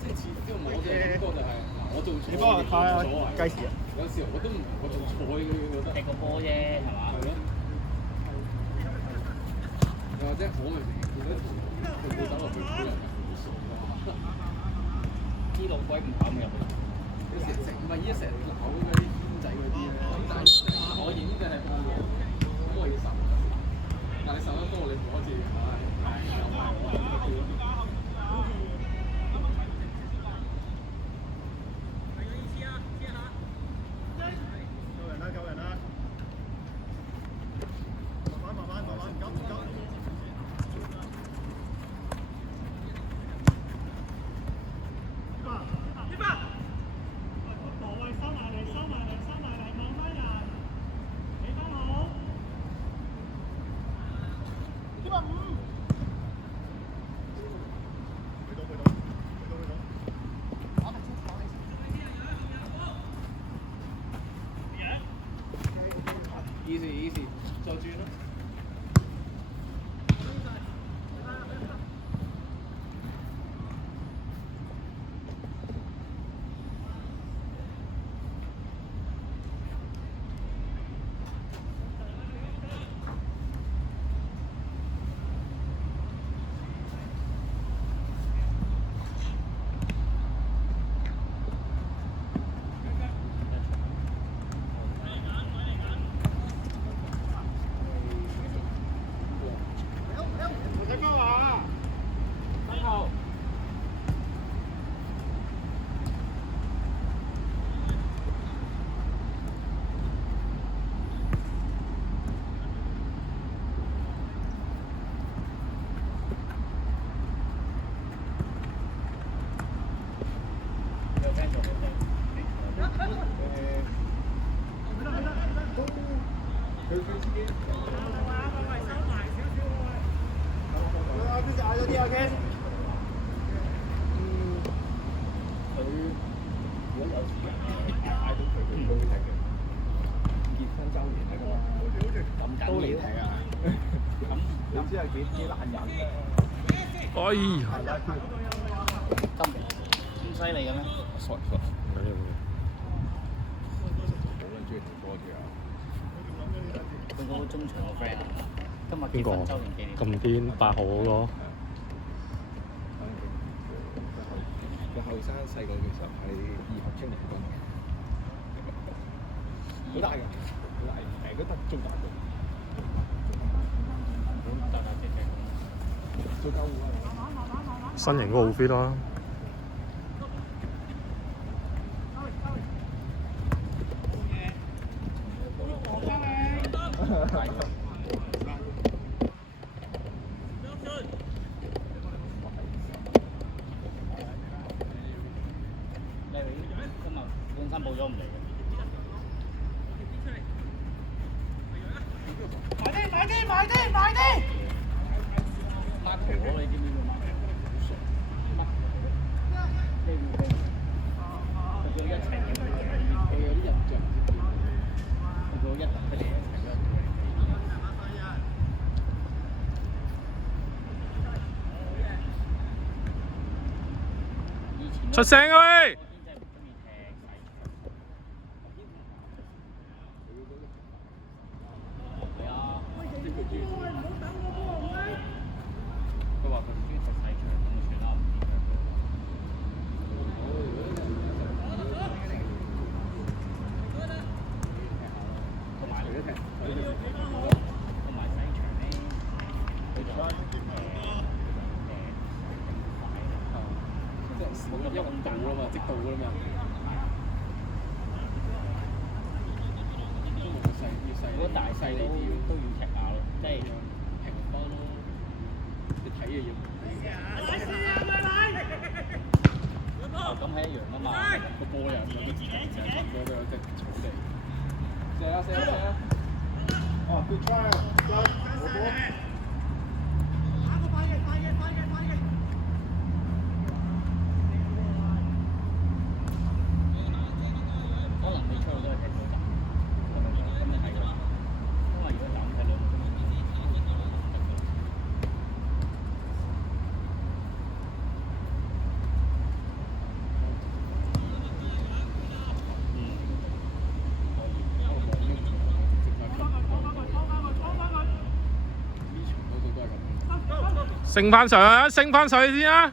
即係似，因為我就感覺就係我做錯，你幫我睇下計時啊！有時候我都唔係我做錯嘅，覺得踢個波啫，係嘛？係咯。又或者我明明見到佢冇走落去，佢又唔傻㗎。啲老鬼唔敢入去。有時成唔係依家成日鬧嗰啲僆仔嗰啲咧，但係我影嘅係幫我，咁我要受。但係受得多，你唔好似又唔係我。easy， 再轉啦。哎呀！咁犀利嘅咩？傻，佢嗰個中場個 friend 今日邊個？結婚週年紀念。咁癲8號嗰個。佢後生細個嘅時候係義學青年軍，好大㗎，好大，誒都得中大嘅。做救護啊！身形嗰個好 fit 啦。今日本身報咗唔嚟嘅。埋啲！抹皮喎，你知唔知叫抹皮？抹皮。佢叫一齊嘅，佢有啲印象。佢叫一等佢哋一齊嘅。出聲啊喂！一運動啦嘛，即到㗎啦嘛。如果大細你都要踢下咯，即係平分咯。你睇嘅嘢唔係。咁係一樣啊嘛，個波又有啲自己成日都有隻草地。射啊！哦，good try 啊！好波。升翻上啊！升翻上去先啊！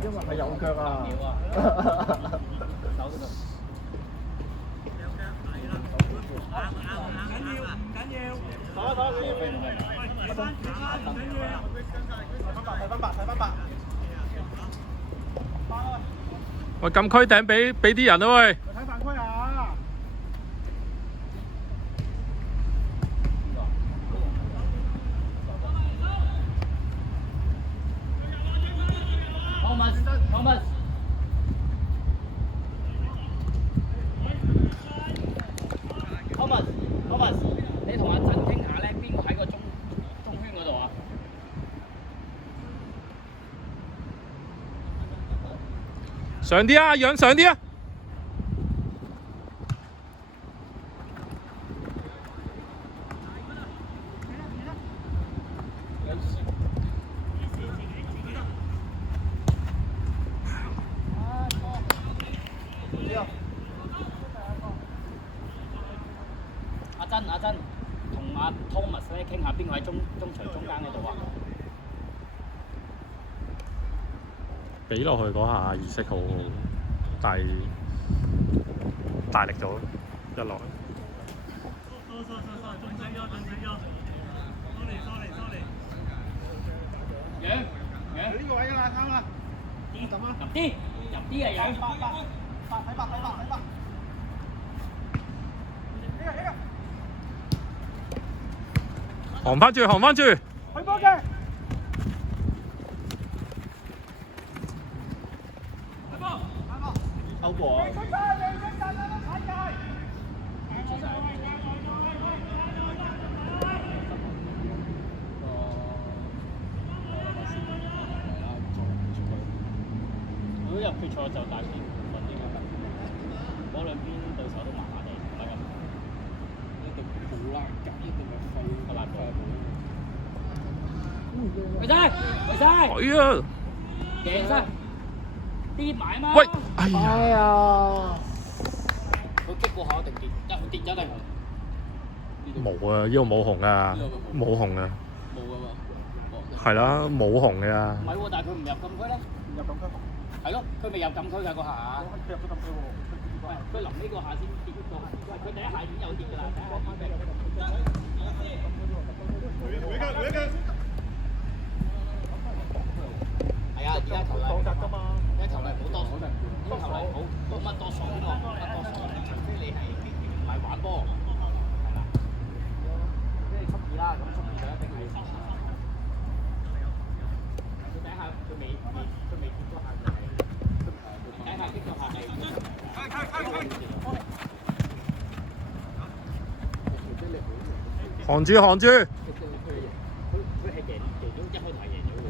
因為係右腳啊！喂，禁區頂俾啲人啊喂！睇犯規啊！Thomas，你同阿振傾下咧，邊個喺個中圈嗰度啊？上啲啊，讓上啲啊！阿珍，同阿 Thomas 咧傾下邊個喺中場中間嗰度啊？俾落去嗰下意識好好，但係大力咗一落。樣呢個位㗎啦，啱啦。入啲啊樣。睇行翻住，行翻住。去波嘅。歐波啊！如果入決賽就大啲穩啲嘅，嗰兩邊對手都麻麻地，唔係咁。一定好難夾，一定係廢難過。喂晒！係啊！贏晒！跌埋嘛！喂！哎呀！佢擊過下一定跌，佢跌咗定。冇啊！呢個冇紅啊！冇紅啊！冇㗎嘛？係啦，冇紅㗎。唔係喎，但係佢唔入禁區咧。唔入禁區。係咯，佢未入禁區㗎嗰下。佢入咗禁區喎。喂，佢臨呢個下先跌咗個，喂，佢第一下已經有跌㗎啦。係啊，而家球例，而家球例好多數，呢球例冇乜多數喎，冇乜多數，除非你係唔係玩波，係啦。即係速二啦，咁速二就一定係。佢第一下佢未跌嗰下就係，第一下擊嗰下係。行住，行住。佢係贏咗一開頭贏咗喎。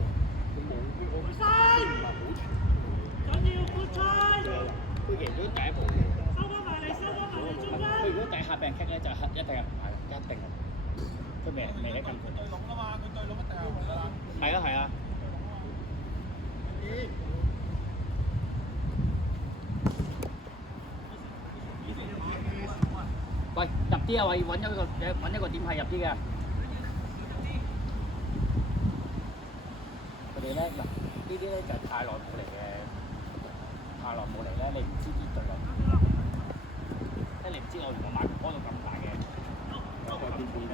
佢贏咗第一步嘅。佢如果第一下俾人 kick 咧，就一定係唔係，一定係。佢未喺禁區。對籠啊嘛，佢對籠一定係紅㗎啦。係啊係啊。喂，入啲啊！喂，揾一個點係入啲嘅。佢哋咧，呢啲咧就太耐冇嚟嘅，太耐冇嚟咧，你唔知啲隊友，即係你唔知我原來買波到咁大嘅，有個邊邊嘅。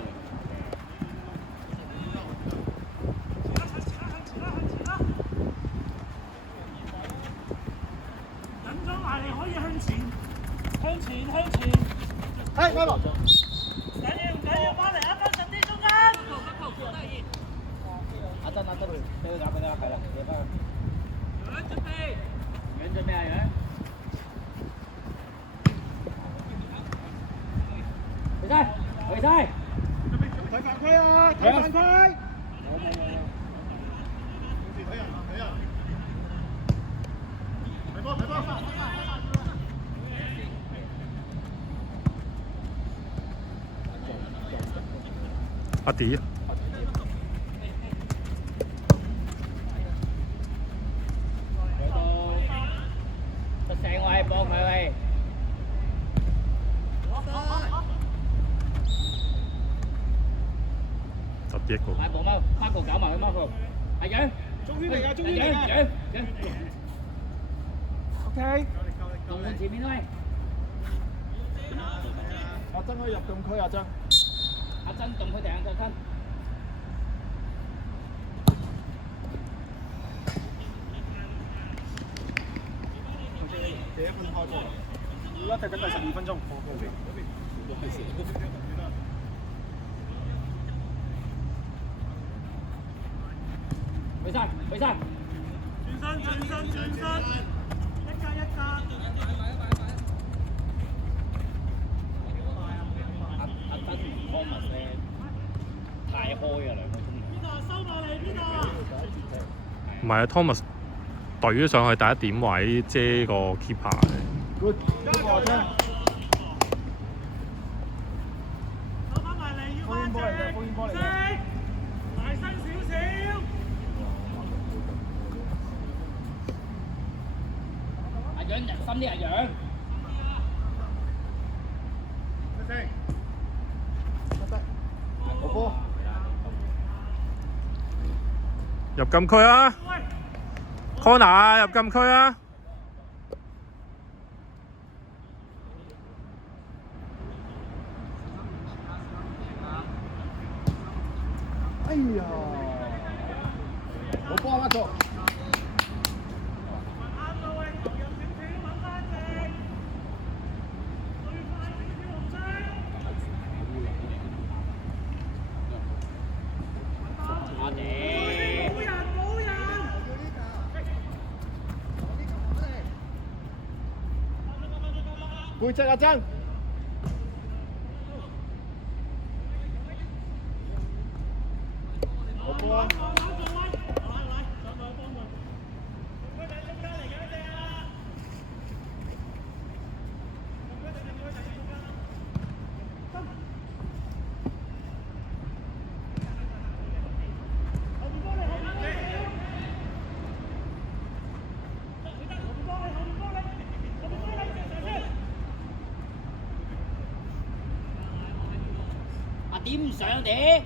緊張埋嚟可以向前，向前。係，啱啦。唔緊要，翻嚟啊！跟實啲中間。阿珍，俾佢搞俾啦，係啦，你翻去。樣準備啊樣。回晒。睇犯規啊！睇犯規。阿 D 出聲喂，幫佢喂。11個。大步貓，Marco搞埋佢 Marco。阿楊，中圈嚟㗎，中圈嚟㗎。楊。 OK。龍門前面喂。阿曾可以入禁區，阿曾。阿曾動佢頂就吞。第1分開波，而家踢緊第12分鐘。去晒，去晒。轉身，轉身，轉身，一格一格。阿曾同 Thomas 咧太開啊兩個鐘頭。邊度收埋嚟？邊度？唔係啊，Thomas 懟咗上去第一點位遮個 keeper。Good，呢個啫。手翻埋嚟，要翻正。大聲少少。阿楊入心啲，阿楊。好波。入禁區啊 ！Corner 啊，入禁區啊！哎呀！好波，Marco。啱到位，投入少少，揾翻正。最快少少紅色。阿姐。冇人，冇人。背脊阿曾。好波啊！阿點唔上哋？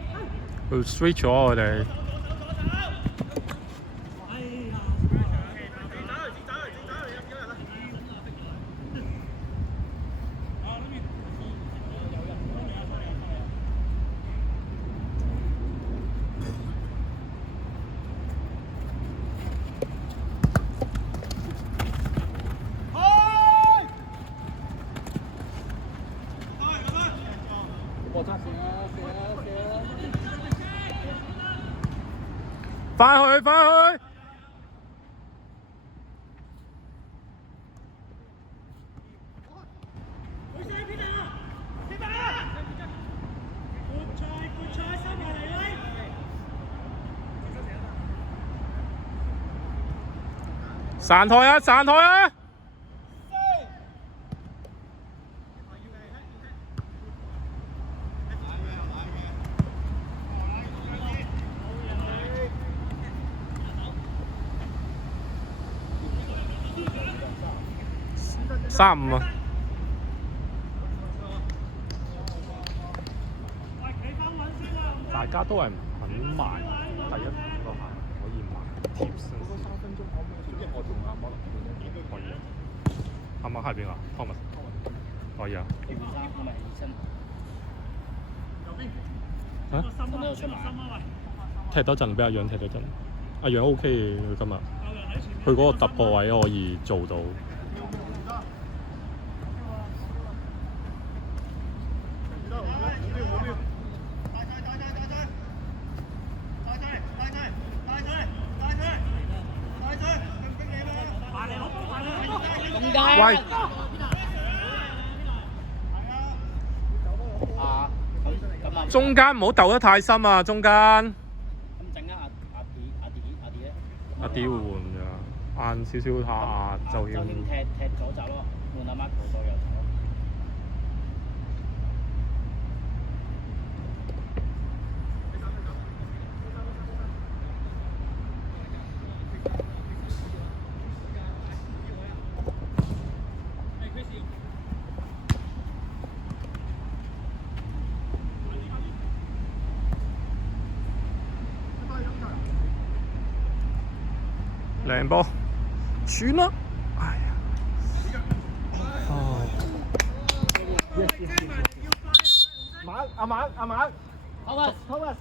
佢 switch 咗我哋。翻去，翻去！散台啊！散台啊！35啊！大家都係唔肯埋第一點嗰下，可以埋貼身。3分鐘可唔可以？因為我同阿馬可以。阿馬係邊個 ？Thomas。可以啊。嚇？踢多陣，俾阿楊踢多陣。阿楊 OK 嘅，佢今日。佢嗰個突破位可以做到。喂！中間唔好鬥得太深啊！中間。咁陣間阿 D 咧？阿 D 會換㗎，晏少少下阿周軒。周軒踢左閘咯，換阿 Marco 左右閘咯。靚波，穿啦！哎呀，哦，馬Thomas，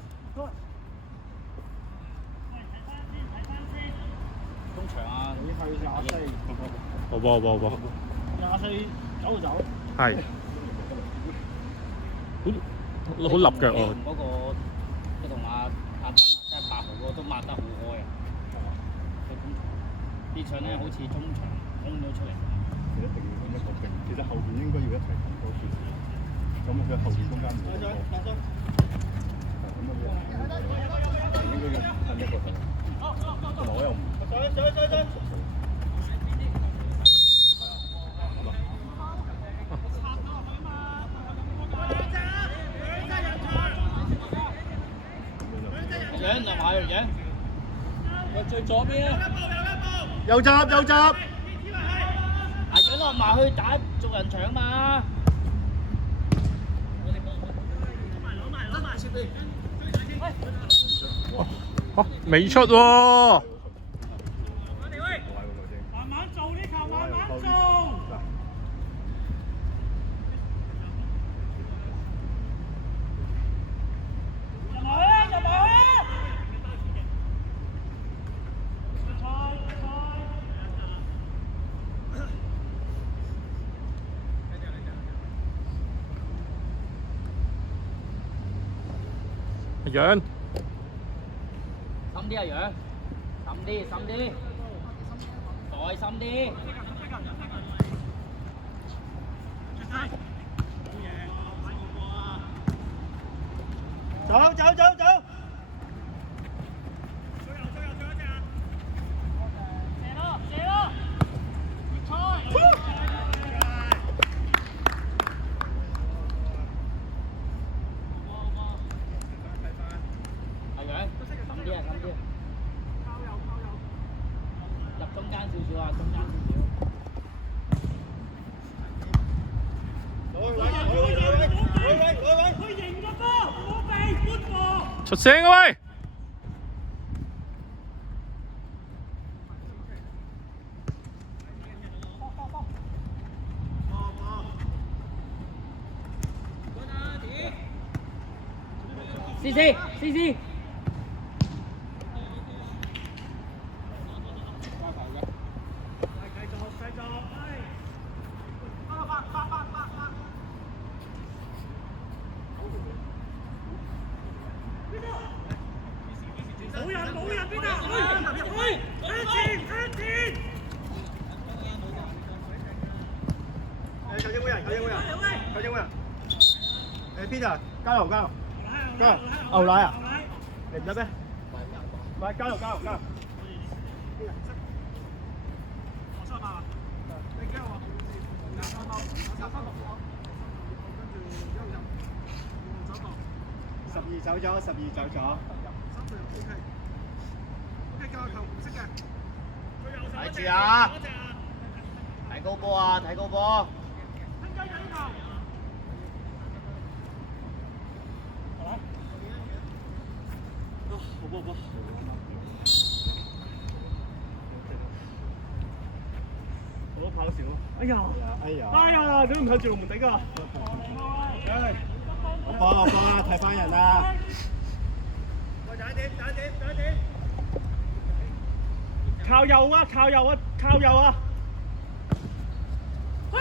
中場啊，好波， 24走就走。係，好立腳喎。嗰個佢同阿即係8號嗰個都抹得好開啊！啲場咧好似中場空咗出嚟。一定要咁一個定，其實後邊應該要一齊行多少少，咁佢後邊中間唔好多。咁樣應該要向一個頭，同埋我又唔樣就買樣。最左邊啊！右閘。阿樣落埋去打做人場嘛。未出喎。慢慢做呢球，慢慢做。入埋去！樣，深啲啊樣，深啲，再深啲。走。阿樣，深啲。入中間少少啊，中間少少。去迎個波，唔好避，搬波。出聲啊喂！CC。冇人邊啊！向前！球證會人。Peter，加油！牛奶啊？你唔得咩？喂，加油！12走咗。睇住啊！睇高波。好波。我跑少。哎呀！你都唔向住龍門頂啊！落波啦，睇翻人啦。打點。靠右啊！喂！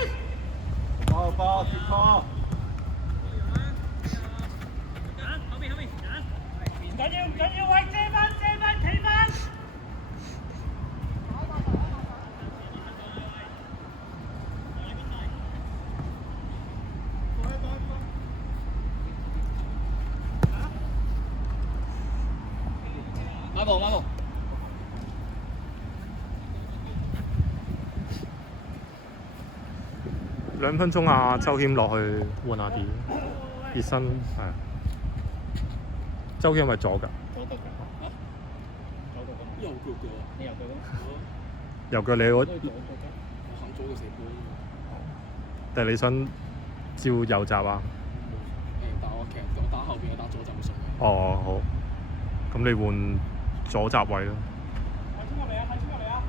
波接波。唔緊要，喂，借翻，企翻。馬步。2分鐘啊，周謙落去換下啲熱身係。周謙係咪左㗎？右腳嘅，你右腳咁？右腳你我行左嘅射波。定係你想照右閘啊？但其實我打後邊，我打左閘會順嘅。哦，好。咁你換左閘位咯。睇衝入嚟啊！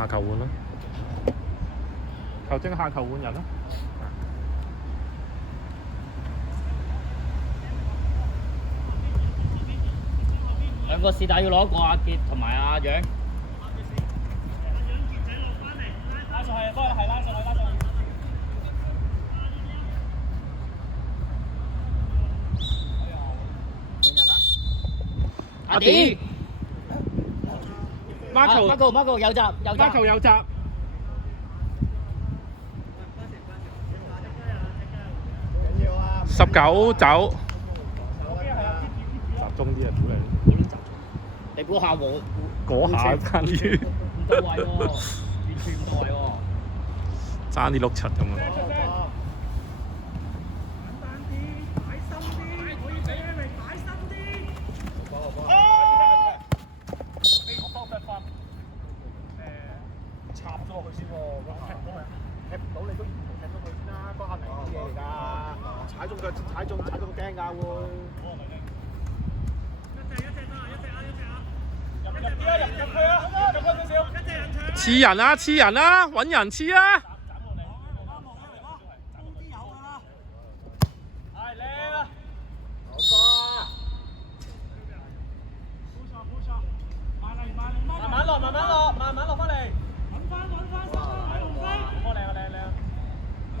下球換啦，球證下球換人啦。兩個是但要攞一個阿傑同埋阿楊。拉上去，幫佢係拉上去，拉上去。換人啦。阿迪。Marco 有閘，有閘。Marco 有閘。19走。集中啲啊！估你。你估下我嗰下爭啲。唔到位喎，完全唔到位喎。爭啲碌柒咁啊！插咗落去先喎，踢唔到你都踢咗佢先啦，嗰下明啲嘢嚟㗎，踩中個釘㗎會。黐人啊！黐人啊！揾人黐啊！慢慢落翻嚟，揾翻收翻龍飛，靚啊！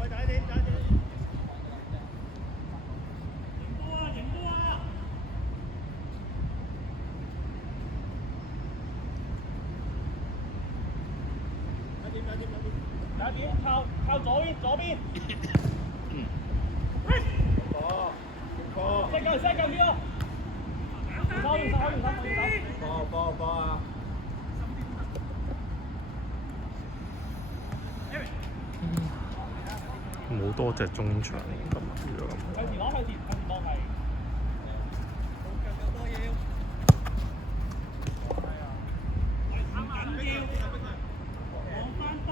喂，大啲，贏波啊！打點，靠左邊。塞夠啲啊！手波啊！冇多隻中場咁樣。向前攞係。唔緊要，攞翻波。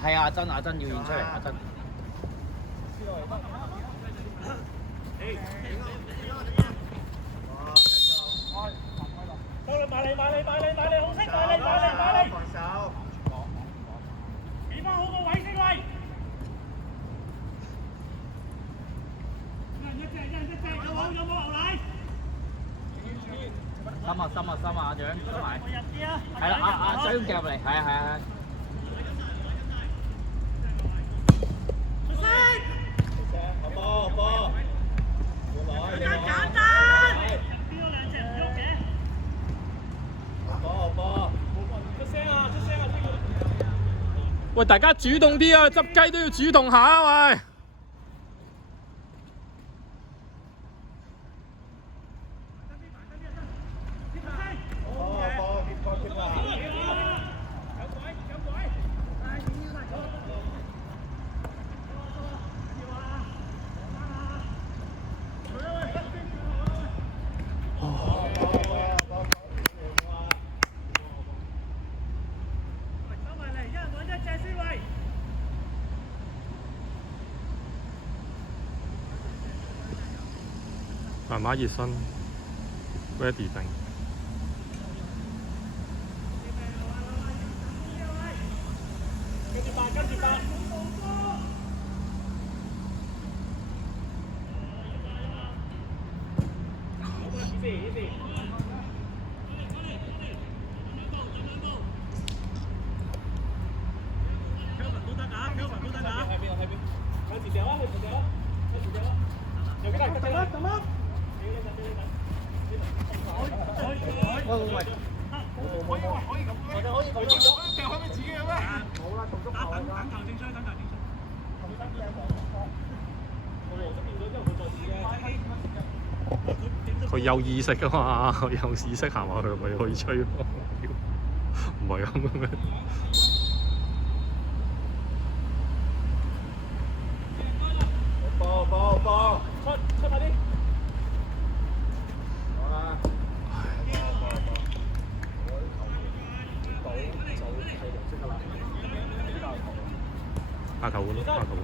係阿珍要演出嚟，阿珍。到啦，埋嚟，好識，埋嚟。企翻好個位先喂。一隻，有冇牛奶？深啊，阿楊，同埋。係啦，阿張夾嚟，係。波，簡單。邊嗰兩隻唔喐嘅？波，出聲啊！喂，大家主動啲啊！執雞都要主動下啊！喂。慢慢熱身 ，ready 定。跟住八。佢有意識噶嘛，有意識行埋去咪可以吹咯，唔係咁嘅咩？波，出快啲！好啦，下球換咯，下球換。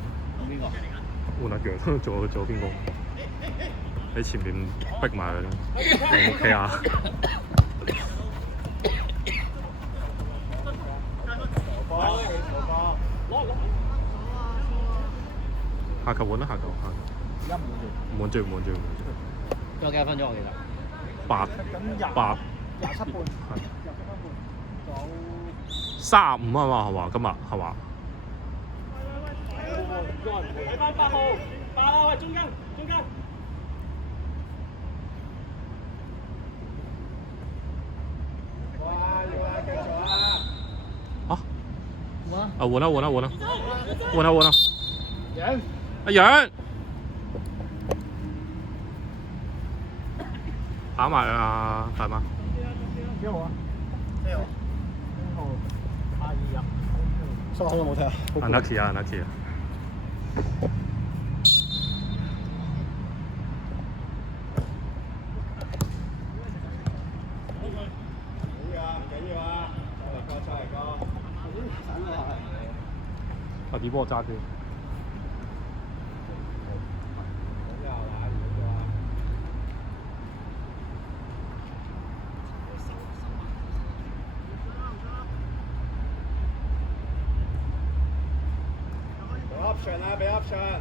邊個？換阿楊，做邊個？喺前面逼埋佢咯 ，OK 啊？下球換啦，下球。滿住。仲有幾多分鐘？我記得8 27半35啊嘛，係嘛？今日係嘛？睇翻8號，8啊，喂，中間。啊！換啦！阿楊，跑埋啊，大媽。幾號啊？4號。5號。22啊。收好有冇睇啊 Unlucky 啊！啊！啲波揸住。俾 option。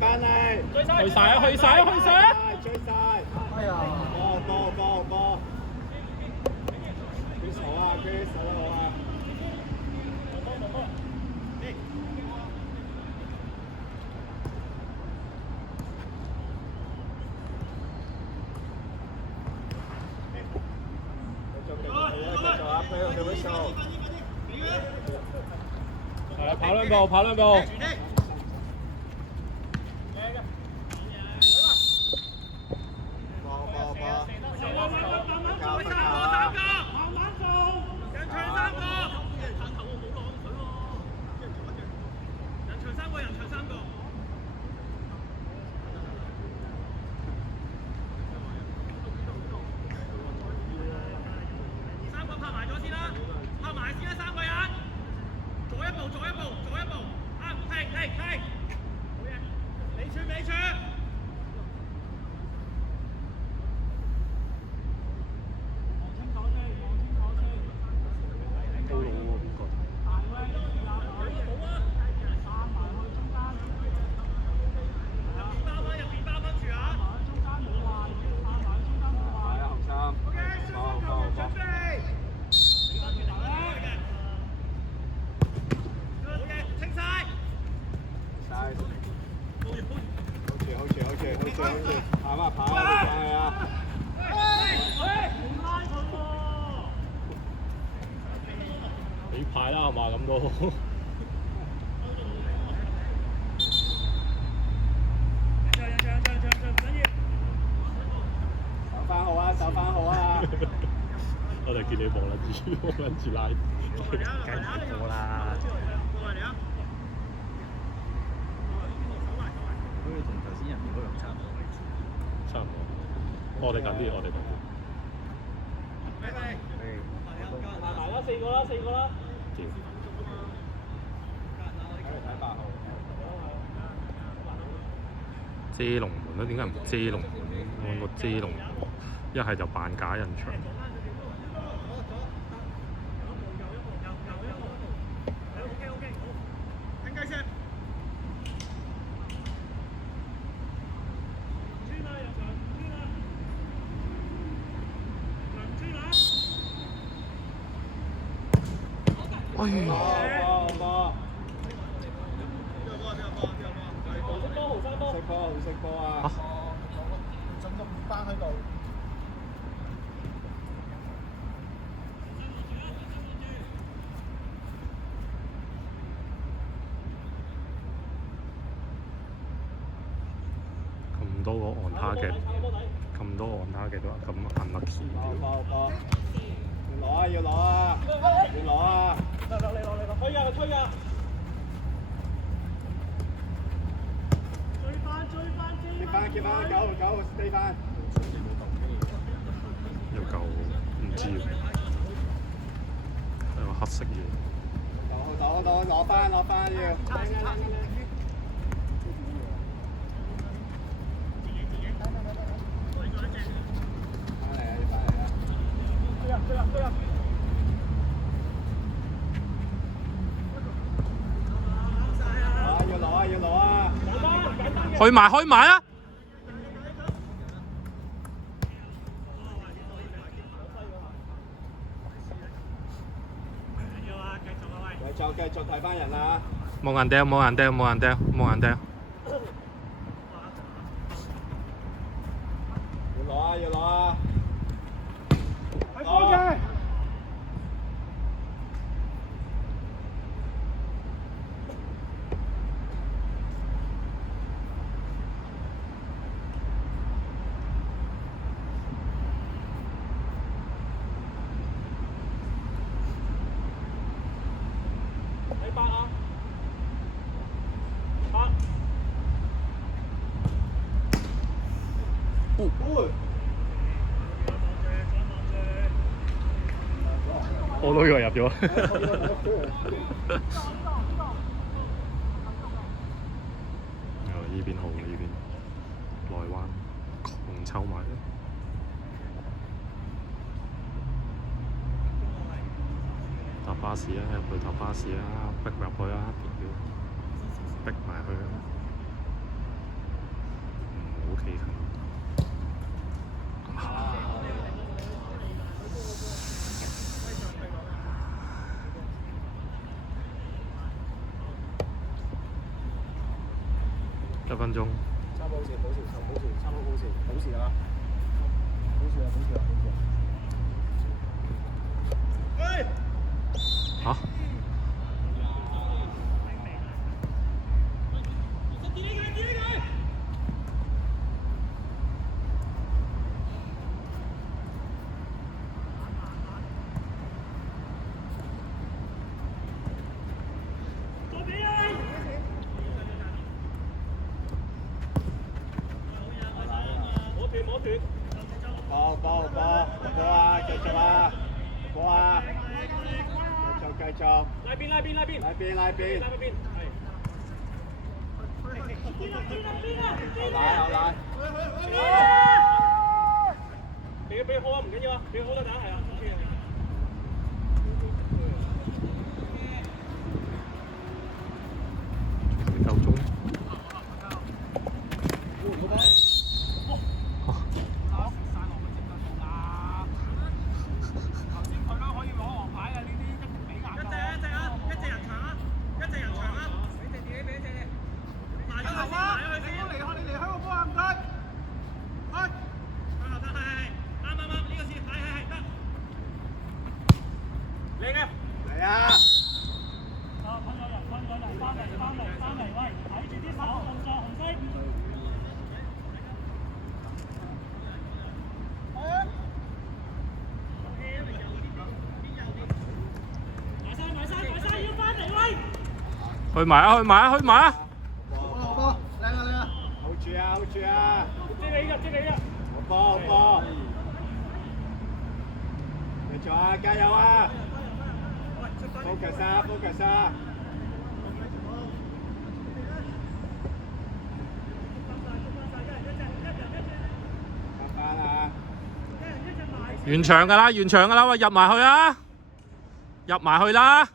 翻嚟！去晒啊！追晒！哎呀！波！Chris 好啊，Chris 好啊！係啊，跑兩步。俾牌啦，係嘛咁都。手翻好啊！我哋見你望撚住拉，梗係過啦。好似同頭先人哋嗰樣差唔多。差唔多。我哋近啲。埋啦，4個啦。遮龍門咧，點解唔遮龍門？按個遮龍門，一係就扮假人牆。哎呀！食波啊！整個5班喺度。咁多個按他嘅。咁多按他嘅都咁 unlucky。波，要攞啊要攞啊要攞啊！推啊推啊！接翻九四翻。有嚿唔知喎，有個黑色嘢。攞翻要。翻嚟啊！要攞啊！開埋啊！繼續睇翻人啦！冇人掟。要攞啊！係波嘅。我都以為入咗。呢邊好，呢邊內灣狂抽埋。搭巴士啊，入去搭巴士啊，逼入去啊，逼埋去啊，唔好企近。1分鐘。差唔多好事啊！嚇？波啊！繼續啊！波啊！繼續！拉邊！拉邊！後來！俾好啊，唔緊要啊，俾好啦，打係啊。夠鐘。去埋啊！波！靚啊！hold住啊！接你啊！好波！繼續啊！加油啊！focus 啊！完場㗎啦！喂，入埋去啊！入埋去啦！